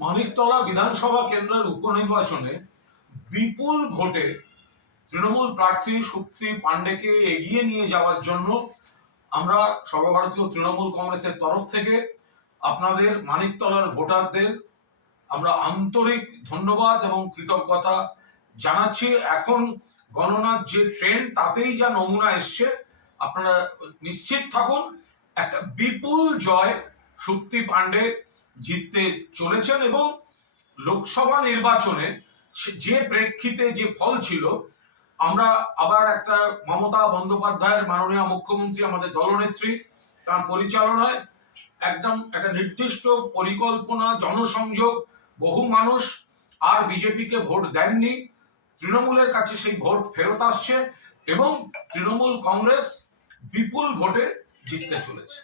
মানিকতলা বিধানসভা কেন্দ্রের উপনির্বাচনে বিপুল ভোটে তৃণমূল প্রার্থী শক্তি পাণ্ডেকে এগিয়ে নিয়ে যাওয়ার জন্য আমরা সর্বভারতীয় তৃণমূল কংগ্রেসের তরফ থেকে আপনাদের মানিকতলার ভোটারদের আমরা আন্তরিক ধন্যবাদ এবং কৃতজ্ঞতা জানাচ্ছি। এখন গণনার যে ট্রেন, তাতেই যা নমুনা এসছে, আপনারা নিশ্চিত থাকুন। একটা বিপুল জয় শক্তি পাণ্ডে জিততে চলেছেন এবং লোকসভা নির্বাচনে যে প্রেক্ষিতে যে ফল ছিল, আমরা আবার একটা মমতা বন্দ্যোপাধ্যায়ের মাননীয় মুখ্যমন্ত্রী, আমাদের দলনেত্রী, তার পরিচালনায় একদম একটা নির্দিষ্ট পরিকল্পনা, জনসংযোগ, বহু মানুষ আর বিজেপিকে ভোট দেননি। তৃণমূলের কাছে সেই ভোট ফেরত আসছে এবং তৃণমূল কংগ্রেস বিপুল ভোটে জিততে চলেছে।